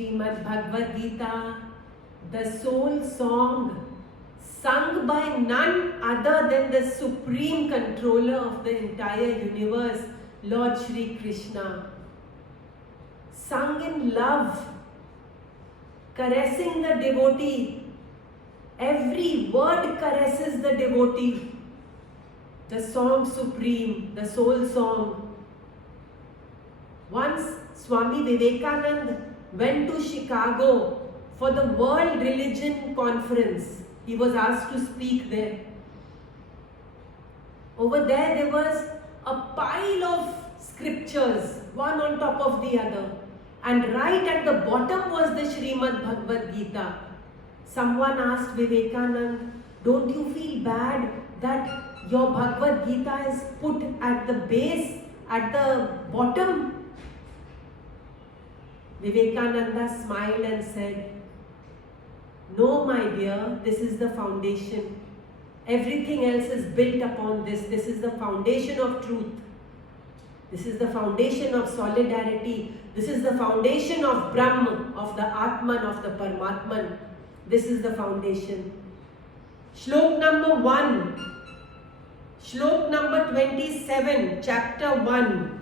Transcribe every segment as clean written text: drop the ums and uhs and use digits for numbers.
Srimad Bhagwad Gita, the soul song sung by none other than the supreme controller of the entire universe, Lord Shri Krishna. Sung in love, caressing the devotee. Every word caresses the devotee. The song supreme, the soul song. Once Swami Vivekananda went to Chicago for the World Religion Conference. He was asked to speak there. Over there was a pile of scriptures, one on top of the other. And right at the bottom was the Srimad Bhagwad Gita. Someone asked Vivekananda, don't you feel bad that your Bhagwad Gita is put at the base, at the bottom? Vivekananda smiled and said, no, my dear, this is the foundation. Everything else is built upon this. This is the foundation of truth. This is the foundation of solidarity. This is the foundation of Brahma, of the Atman, of the Paramatman. This is the foundation. Shlok number 1. Shlok number 27, chapter 1.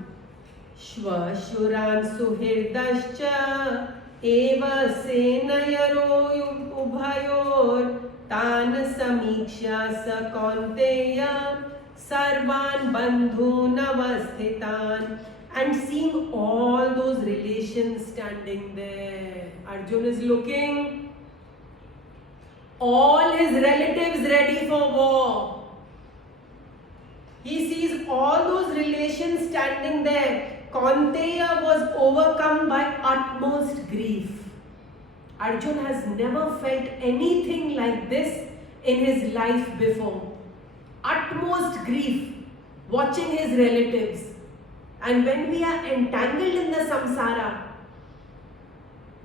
Shvashuran suhirdascha eva senayaro ubhayor tan samiksha sa kaunteya sarvan bandhu navasthitan. And seeing all those relations standing there, Arjun is looking, all his relatives ready for war. He sees all those relations standing there. Kaunteya was overcome by utmost grief. Arjun has never felt anything like this in his life before. Utmost grief, watching his relatives. And when we are entangled in the samsara,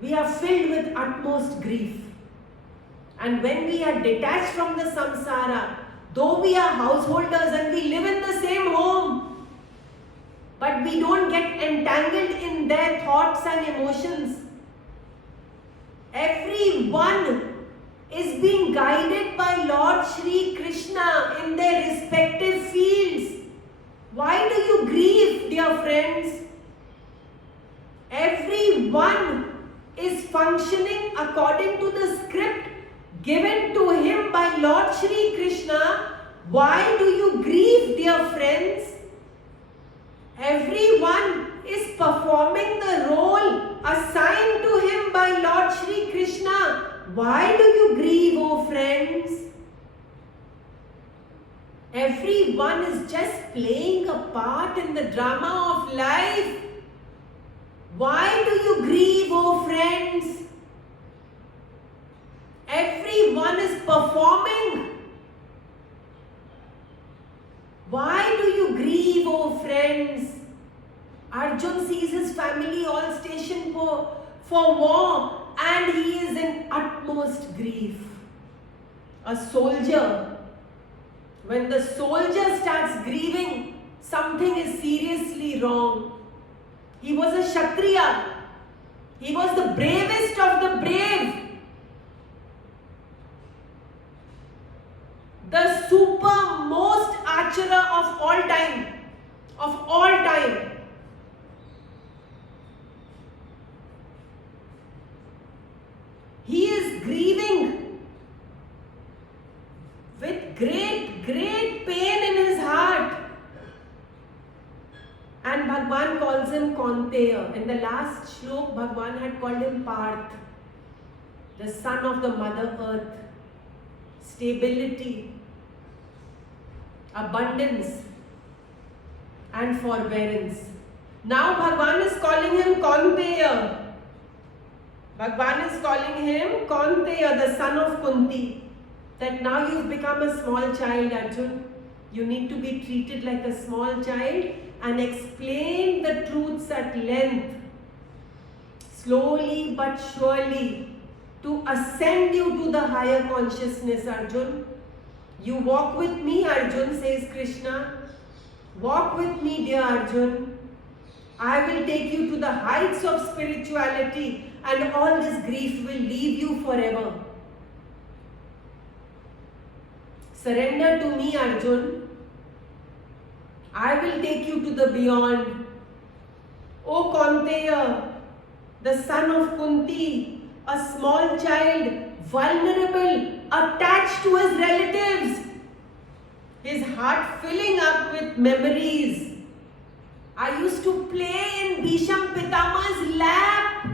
we are filled with utmost grief. And when we are detached from the samsara, though we are householders and we live in the same home, but we don't get entangled in their thoughts and emotions. Everyone is being guided by Lord Shri Krishna in their respective fields. Why do you grieve, dear friends? Everyone is functioning according to the script given to him by Lord Shri Krishna. Why do you grieve, dear friends? Everyone is performing the role assigned to him by Lord Shri Krishna. Why do you grieve, oh friends? Everyone is just playing a part in the drama of life. Why do you grieve, oh friends? Everyone is performing. Why do you grieve, oh friends? Arjun sees his family all stationed for war and he is in utmost grief. A soldier, when the soldier starts grieving, something is seriously wrong. He was a Kshatriya. He was the bravest of the brave. The supermost archer of all time. Of all time. He is grieving with great pain in his heart. And Bhagwan calls him Kaunteya. In the last shlok, Bhagwan had called him Parth, the son of the Mother Earth. Stability, abundance and forbearance. Now Bhagwan is calling him Kaunteya. Bhagwan is calling him Kaunteya, the son of Kunti. That now you've become a small child, Arjun. You need to be treated like a small child and explain the truths at length. Slowly but surely, to ascend you to the higher consciousness, Arjun. You walk with me, Arjun, says Krishna. Walk with me, dear Arjun. I will take you to the heights of spirituality. and all this grief will leave you forever. Surrender to me, Arjun. I will take you to the beyond. O Kaunteya, the son of Kunti, a small child, vulnerable, attached to his relatives, his heart filling up with memories. I used to play in Bhisham Pitama's lap.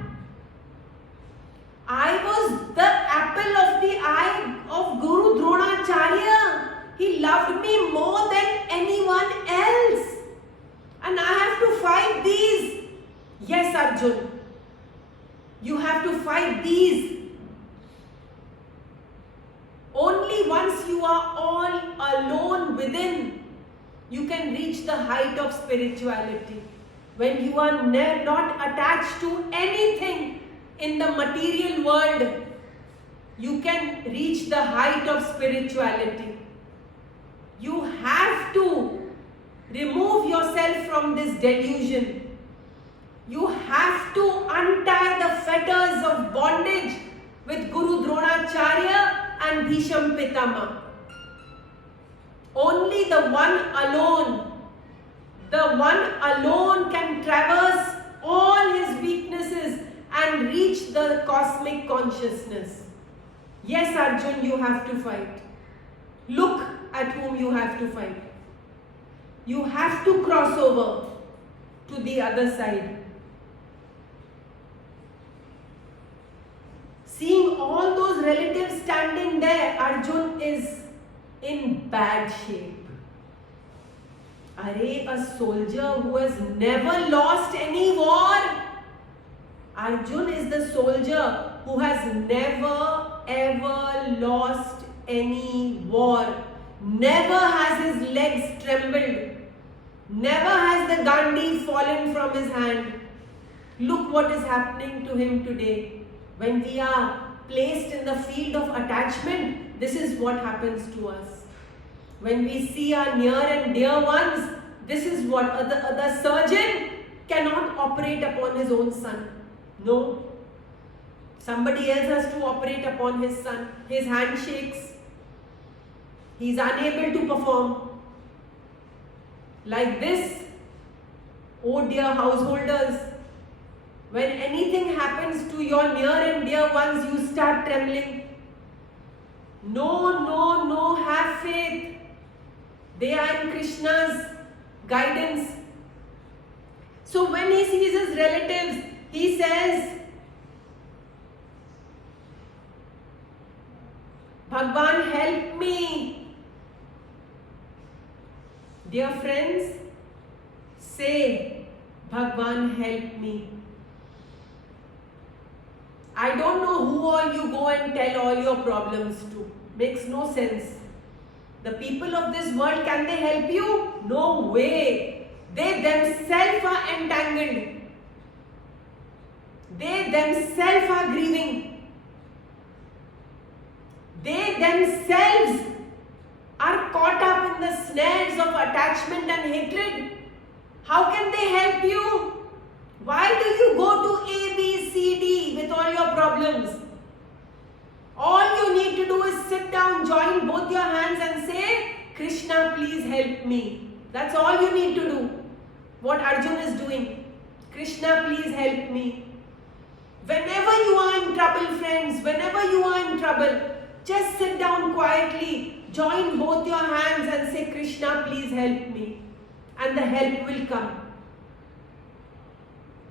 I was the apple of the eye of Guru Dronacharya. He loved me more than anyone else. And I have to fight these. Yes, Arjun. You have to fight these. Only once you are all alone within, you can reach the height of spirituality. When you are not attached to anything in the material world, you can reach the height of spirituality. You have to remove yourself from this delusion. You have to untie the fetters of bondage with Guru Dronacharya and Bhisham Pitama. Only the one alone can traverse all his weaknesses and reach the cosmic consciousness. Yes, Arjun, you have to fight. Look at whom you have to fight. You have to cross over to the other side. Seeing all those relatives standing there, Arjun is in bad shape. A soldier who has never lost any war. Arjun is the soldier who has never ever lost any war. Never has his legs trembled. Never has the Gandhi fallen from his hand. Look what is happening to him today. When we are placed in the field of attachment, this is what happens to us. When we see our near and dear ones, this is what the surgeon cannot operate upon his own son. No. Somebody else has to operate upon his son. His hand shakes. He is unable to perform. Like this, oh dear householders, when anything happens to your near and dear ones, you start trembling. No, have faith. They are in Krishna's guidance. So when he sees his relatives, he says, Bhagwan, help me. Dear friends, say, Bhagwan, help me. I don't know who all you go and tell all your problems to. Makes no sense. The people of this world, can they help you? No way. They themselves are entangled. They themselves are grieving. They themselves are caught up in the snares of attachment and hatred. How can they help you? Why do you go to A, B, C, D with all your problems? All you need to do is sit down, join both your hands and say, Krishna, please help me. That's all you need to do. What Arjun is doing. Krishna, please help me. Whenever you are in trouble, friends, whenever you are in trouble, just sit down quietly, join both your hands and say, Krishna, please help me. And the help will come.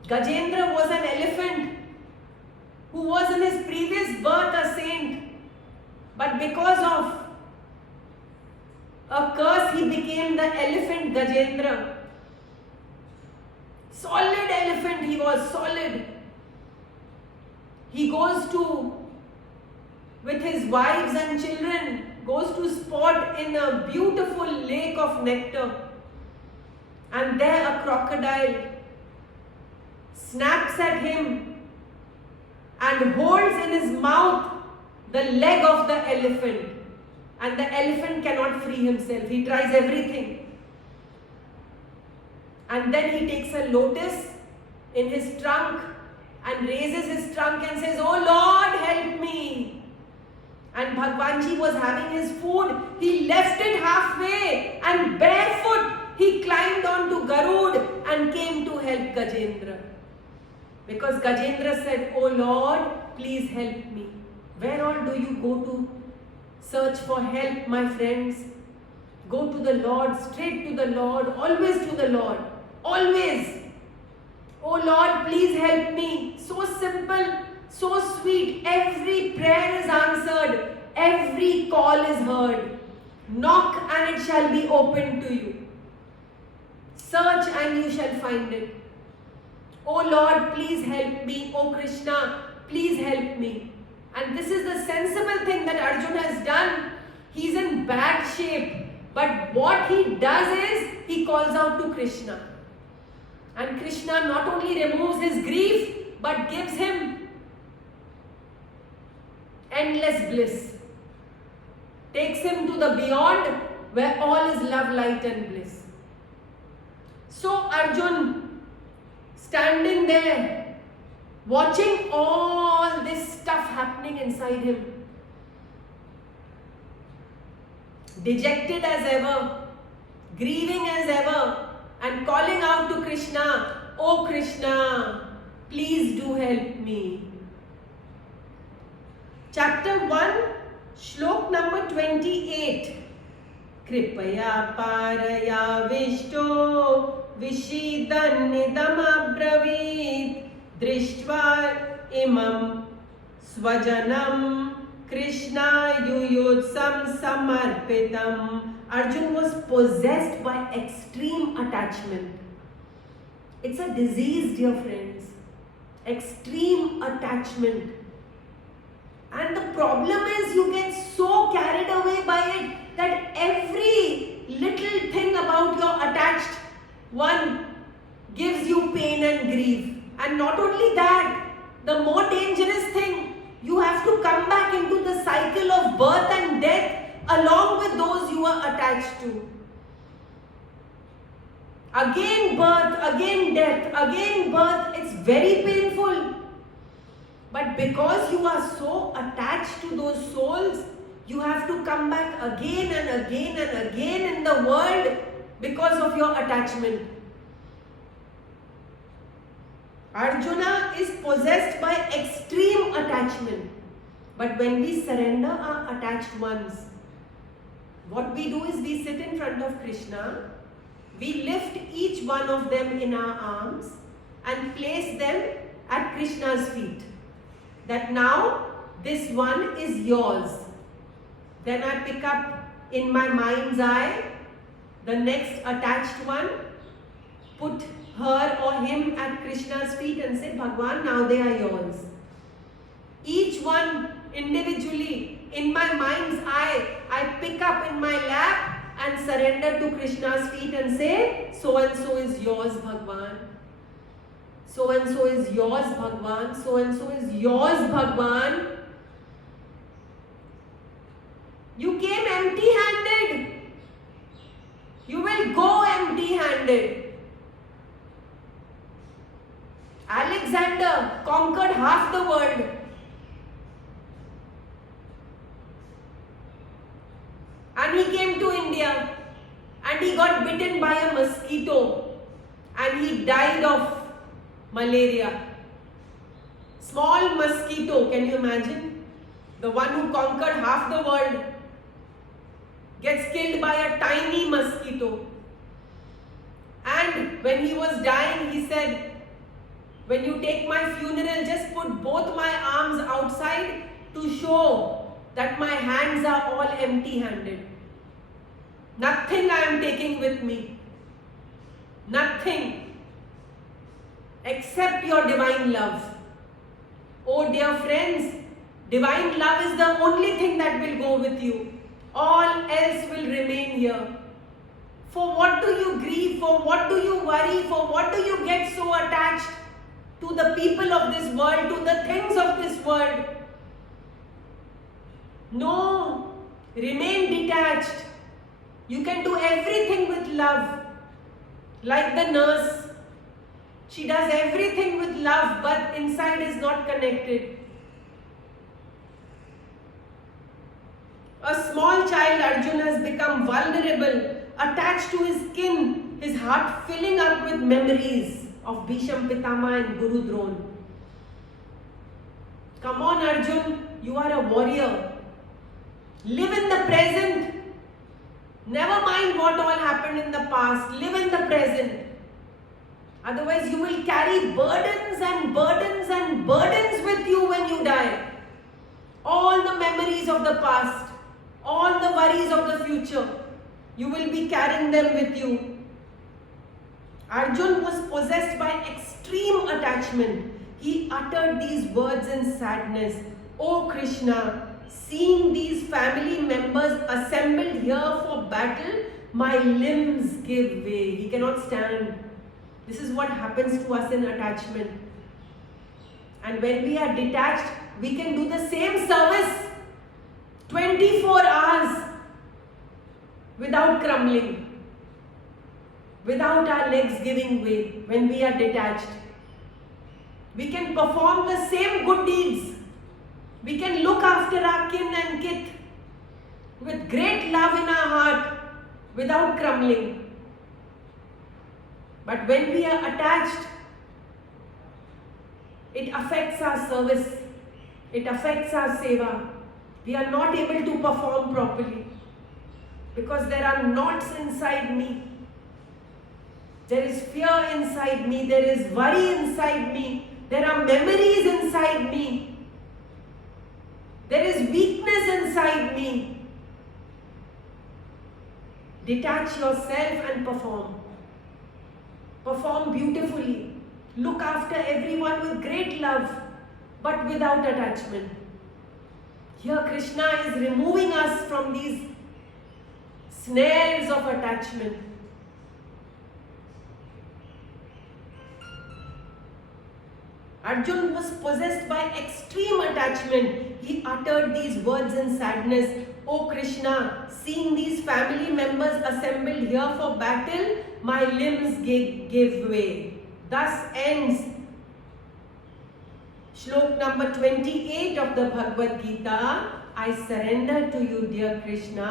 Gajendra was an elephant who was in his previous birth a saint. But because of a curse, he became the elephant Gajendra. Solid elephant, he was solid. He goes to, with his wives and children, goes to sport in a beautiful lake of nectar. And there a crocodile snaps at him and holds in his mouth the leg of the elephant. And the elephant cannot free himself. He tries everything. And then he takes a lotus in his trunk and raises his trunk and says, "Oh Lord, help me." And Bhagwanji was having his food. He left it halfway and barefoot he climbed onto Garud and came to help Gajendra. Because Gajendra said, "Oh Lord, please help me." Where all do you go to search for help, my friends? Go to the Lord, straight to the Lord, always to the Lord. Always. "Oh Lord, please help me." So simple, so sweet. Every prayer is answered. Every call is heard. Knock and it shall be opened to you. Search and you shall find it. "Oh Lord, please help me. Oh Krishna, please help me." And this is the sensible thing that Arjun has done. He's in bad shape. But what he does is, he calls out to Krishna. And Krishna not only removes his grief, but gives him endless bliss. Takes him to the beyond, where all is love, light and bliss. So Arjun, standing there, watching all this stuff happening inside him, dejected as ever, grieving as ever, and calling out to Krishna, "Oh Krishna, please do help me." Chapter 1, Shlok number 28. Kripaya paraya vishto vishidanidam abravit drishtva imam swajanam Krishna yuyutsam samarpitam. Arjun was possessed by extreme attachment. It's a disease, dear friends. Extreme attachment. And the problem is, you get so carried away by it that every little thing about your attached one gives you pain and grief. And not only that, the more dangerous thing, you have to come back into the cycle of birth and death along with those you are attached to. Again birth, again death, again birth. It's very painful. But because you are so attached to those souls, you have to come back again and again and again in the world because of your attachment. Arjuna is possessed by extreme attachment. But when we surrender our attached ones, what we do is we sit in front of Krishna, we lift each one of them in our arms and place them at Krishna's feet. That now this one is yours. Then I pick up in my mind's eye the next attached one, put her or him at Krishna's feet and say, "Bhagwan, now they are yours." Each one individually, in my mind's eye, I pick up in my lap and surrender to Krishna's feet and say, "So and so is yours, Bhagwan. So and so is yours, Bhagwan. So and so is yours, Bhagwan." You came empty-handed. You will go empty-handed. Alexander conquered half the world. And he came to India and he got bitten by a mosquito and he died of malaria. Small mosquito, can you imagine? The one who conquered half the world gets killed by a tiny mosquito. And when he was dying, he said, "When you take my funeral, just put both my arms outside to show that my hands are all empty-handed. Nothing I am taking with me. Nothing except your divine love." Oh dear friends, divine love is the only thing that will go with you. All else will remain here. For what do you grieve? For what do you worry? For what do you get so attached to the people of this world, to the things of this world? No, remain detached. You can do everything with love. Like the nurse She does everything with love, but inside is not connected. A small child, Arjun, has become vulnerable, attached to his kin, his heart filling up with memories of Bhisham Pitama and Guru Drona. Come on, Arjun, you are a warrior. Live in the present. Never mind what all happened in the past. Live in the present. Otherwise, you will carry burdens and burdens and burdens with you when you die. All the memories of the past, all the worries of the future, you will be carrying them with you. Arjun was possessed by extreme attachment. He uttered these words in sadness. "O Krishna, seeing these family members assembled here for battle, my limbs give way." He cannot stand. This is what happens to us in attachment. And when we are detached, we can do the same service 24 hours without crumbling, without our legs giving way. When we are detached, we can perform the same good deeds. We can look after our kin and kith with great love in our heart without crumbling. But when we are attached, it affects our service. It affects our seva. We are not able to perform properly because there are knots inside me. There is fear inside me. There is worry inside me. There are memories inside me. There is weakness inside me. Detach yourself and perform. Perform beautifully. Look after everyone with great love, but without attachment. Here Krishna is removing us from these snares of attachment. Arjun was possessed by extreme attachment. He uttered these words in sadness. "O Krishna, seeing these family members assembled here for battle, my limbs give way." Thus ends Shlok number 28 of the Bhagwad Gita. I surrender to you, dear Krishna.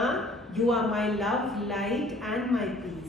You are my love, light and my peace.